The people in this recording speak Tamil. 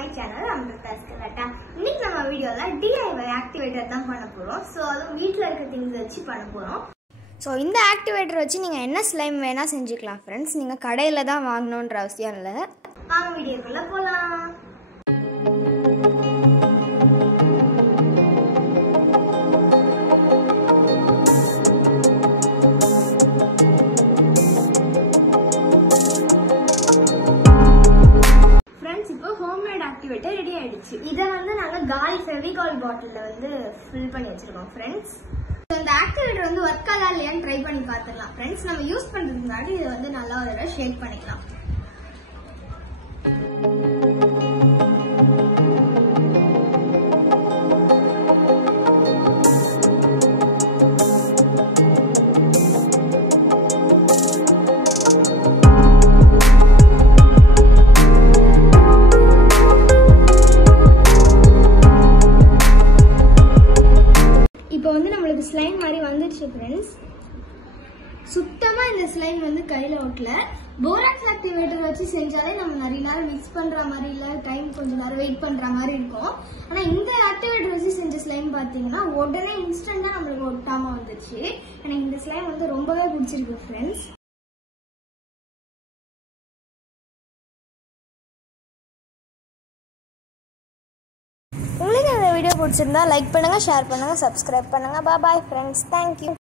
my channel Amrita Skeletta. இன்னைக்கு நம்ம வீடியோல DIY ஆக்டிவேட்டர் தான் பண்ண போறோம். சோ அது வீட்ல இருக்க things வச்சு பண்ண போறோம். சோ இந்த ஆக்டிவேட்டர் வச்சு நீங்க என்ன ஸ்லைம் வேணா செஞ்சுக்கலாம் फ्रेंड्स. நீங்க கடையில தான் வாங்கணும்ன்ற அவசியம் இல்ல. வாங்க வீடியோக்குள்ள போலாம். ஆக்டிவேட்டர் ரெடி ஆயிடுச்சு. இத வந்து நாங்க காலி ஃபெவிகால் பாட்டில்ல வந்து ஃபில் பண்ணி வச்சிருக்கோம் फ्रेंड्स. இந்த ஆக்டிவேட்டர் வந்து வர்க் ஆகல இல்லையான்னு ட்ரை பண்ணி பார்த்துடலாம் फ्रेंड्स. நம்ம யூஸ் பண்றதுக்கு முன்னாடி இத வந்து நல்லா ஒரு தடவை ஷேக் பண்ணிக்கலாம். இப்போ வந்து நம்மளுக்கு ஸ்லைம் மாதிரி வந்துருச்சு फ्रेंड्स. சுத்தமா இந்த ஸ்லைம் வந்து கையில ஒட்டல. போராக்ஸ் ஆக்டிவேட்டர் வச்சு செஞ்சாலே நம்ம நிறைய நேரம் மிக்ஸ் பண்ற மாதிரி இல்ல டைம் கொஞ்சம் நேரம் வெயிட் பண்ற மாதிரி இருக்கும். ஆனா இந்த ஆக்டிவேட்டர் வச்சு செஞ்ச ஸ்லைம் பாத்தீங்கன்னா உடனே இன்ஸ்டன்டா நம்மளுக்கு ஒட்டாம வந்துருச்சு. எனக்கு இந்த ஸ்லைம் வந்து ரொம்பவே பிடிச்சிருக்கு फ्रेंड्स. உங்களுக்கு இந்த வீடியோ பிடிச்சிருந்தா லைக் பண்ணுங்க, ஷேர் பண்ணுங்க, சப்ஸ்கிரைப் பண்ணுங்க. பாய் பாய் फ्रेंड्स. Thank you.